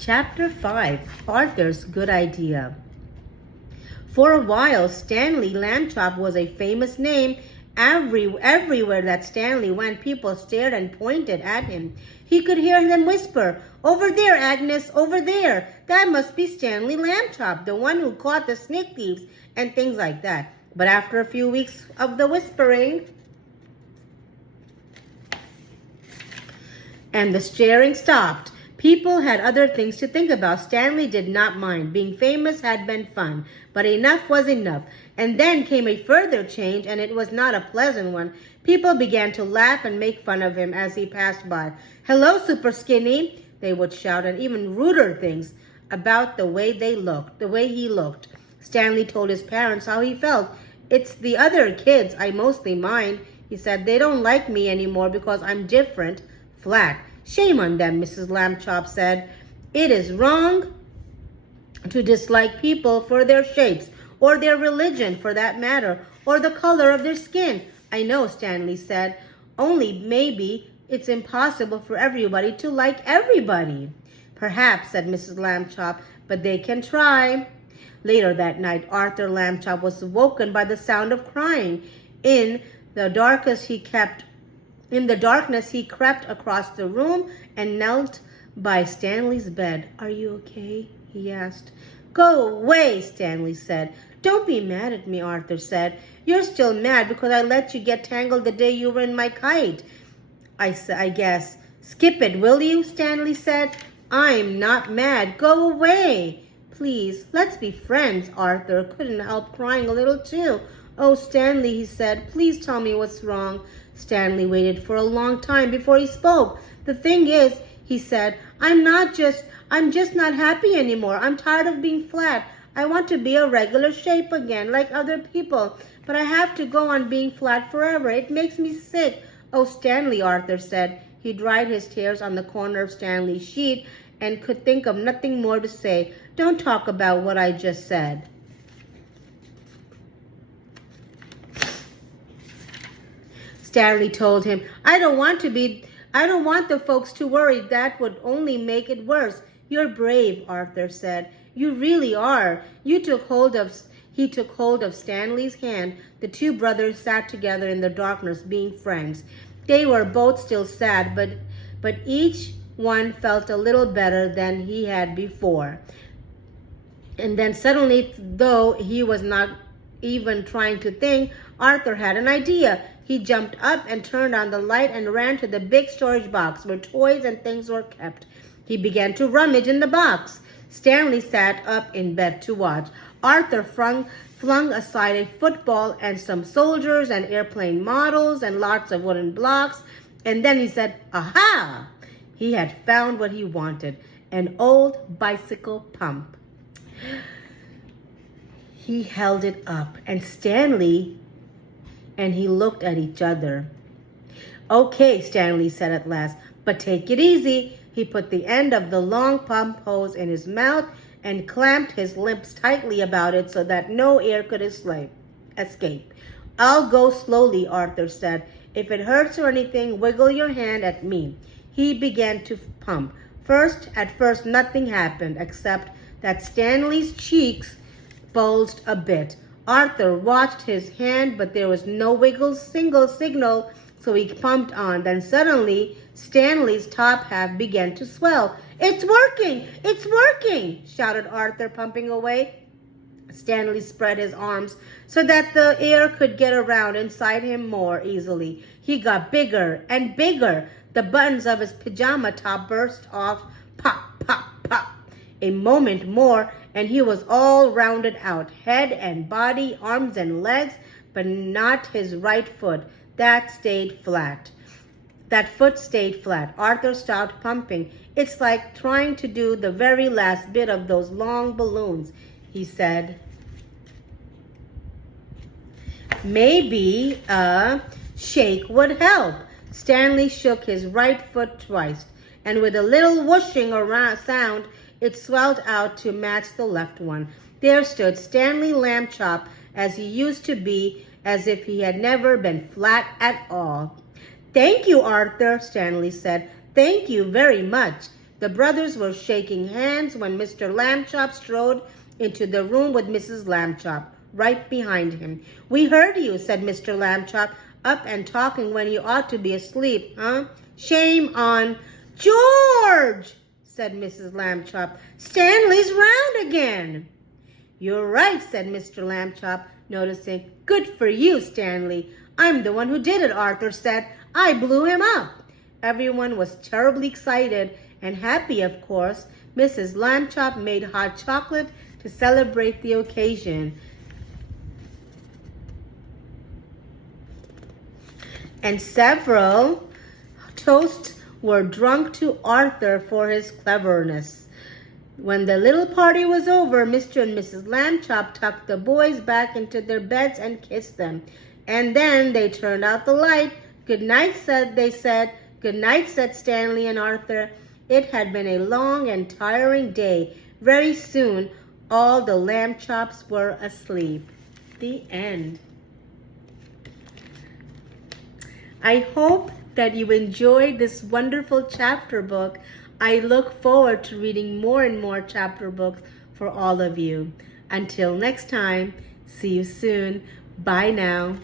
Chapter 5, Arthur's Good Idea. For a while, Stanley Lambchop was a famous name. Everywhere that Stanley went, people stared and pointed at him. He could hear them whisper, "Over there, Agnes, over there. That must be Stanley Lambchop, the one who caught the snake thieves," and things like that. But after a few weeks of the whispering and the staring stopped, people had other things to think about. Stanley did not mind. Being famous had been fun, but enough was enough. And then came a further change, and it was not a pleasant one. People began to laugh and make fun of him as he passed by. "Hello, Super Skinny," they would shout, and even ruder things about the way he looked. Stanley told his parents how he felt. "It's the other kids I mostly mind," he said. "They don't like me anymore because I'm different, flat." "Shame on them," Mrs. Lambchop said. "It is wrong to dislike people for their shapes, or their religion for that matter, or the color of their skin." "I know," Stanley said. "Only maybe it's impossible for everybody to like everybody." "Perhaps," said Mrs. Lambchop, "but they can try." Later that night, Arthur Lambchop was woken by the sound of crying. In the darkness, he crept across the room and knelt by Stanley's bed. "Are you okay?" he asked. "Go away," Stanley said. "Don't be mad at me," Arthur said. "You're still mad because I let you get tangled the day you were in my kite, I guess." "Skip it, will you?" Stanley said. "I'm not mad. Go away." "Please, let's be friends." Arthur couldn't help crying a little too. "Oh, Stanley," he said, "please tell me what's wrong." Stanley waited for a long time before he spoke. "The thing is," he said, I'm just not happy anymore. I'm tired of being flat. I want to be a regular shape again, like other people. But I have to go on being flat forever. It makes me sick." "Oh, Stanley," Arthur said. He dried his tears on the corner of Stanley's sheet and could think of nothing more to say. "Don't talk about what I just said." Stanley told him, I don't want the folks to worry. That would only make it worse." "You're brave," Arthur said. "You really are." He took hold of Stanley's hand. The two brothers sat together in the darkness, being friends. They were both still sad, but each one felt a little better than he had before. And then suddenly, though he was not even trying to think, Arthur had an idea. He jumped up and turned on the light and ran to the big storage box where toys and things were kept. He began to rummage in the box. Stanley sat up in bed to watch. Arthur flung aside a football and some soldiers and airplane models and lots of wooden blocks. And then he said, "Aha!" He had found what he wanted, an old bicycle pump. He held it up, and Stanley and he looked at each other. "Okay," Stanley said at last, "but take it easy." He put the end of the long pump hose in his mouth and clamped his lips tightly about it so that no air could escape. "I'll go slowly," Arthur said. "If it hurts or anything, wiggle your hand at me." He began to pump. At first, nothing happened except that Stanley's cheeks bulged a bit. Arthur watched his hand, but there was no single signal, so he pumped on. Then suddenly, Stanley's top half began to swell. "It's working! It's working!" shouted Arthur, pumping away. Stanley spread his arms so that the air could get around inside him more easily. He got bigger and bigger. The buttons of his pajama top burst off. Pop, pop, pop. A moment more, and he was all rounded out, head and body, arms and legs, but not his right foot. That foot stayed flat. Arthur stopped pumping. "It's like trying to do the very last bit of those long balloons," he said. "Maybe a shake would help." Stanley shook his right foot twice, and with a little whooshing around sound, it swelled out to match the left one. There stood Stanley Lambchop as he used to be, as if he had never been flat at all. "Thank you, Arthur," Stanley said. "Thank you very much." The brothers were shaking hands when Mr. Lambchop strode into the room with Mrs. Lambchop right behind him. "We heard you," said Mr. Lambchop, "up and talking when you ought to be asleep, huh? Shame on—" "George!" said Mrs. Lambchop. "Stanley's round again." "You're right," said Mr. Lambchop, noticing. "Good for you, Stanley." "I'm the one who did it," Arthur said. "I blew him up." Everyone was terribly excited and happy, of course. Mrs. Lambchop made hot chocolate to celebrate the occasion. And several toasts were drunk to Arthur for his cleverness. When the little party was over, Mr. and Mrs. Lambchop tucked the boys back into their beds and kissed them. And then they turned out the light. "Good night," they said. "Good night," said Stanley and Arthur. It had been a long and tiring day. Very soon, all the Lambchops were asleep. The end. I hope that you enjoyed this wonderful chapter book. I look forward to reading more and more chapter books for all of you. Until next time, see you soon. Bye now.